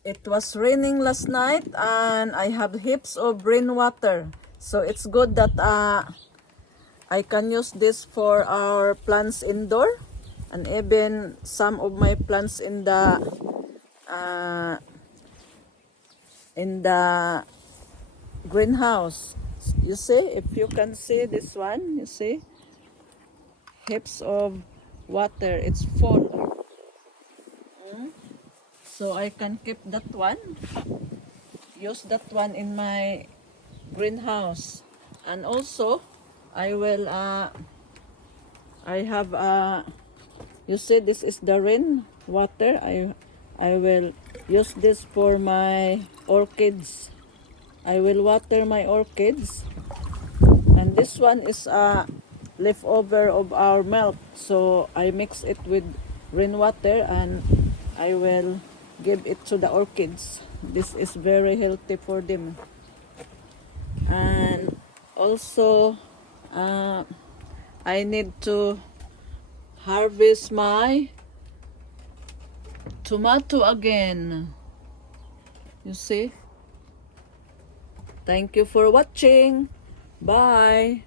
It was raining last night and I have heaps of rainwater. So it's good that I can use this for our plants indoor, and even some of my plants uh, in the greenhouse. You see, if you can see this one, you see, heaps of water. It's full. So I can keep that one, use that one in my greenhouse. And also, I will, I have, you see, this is the rain water. I will use this for my orchids. I will water my orchids. And this one is a leftover of our milk. So I mix it with rainwater and I will give it to the orchids. This is very healthy for them. And also, I need to harvest my tomato again. You see? Thank you for watching. Bye.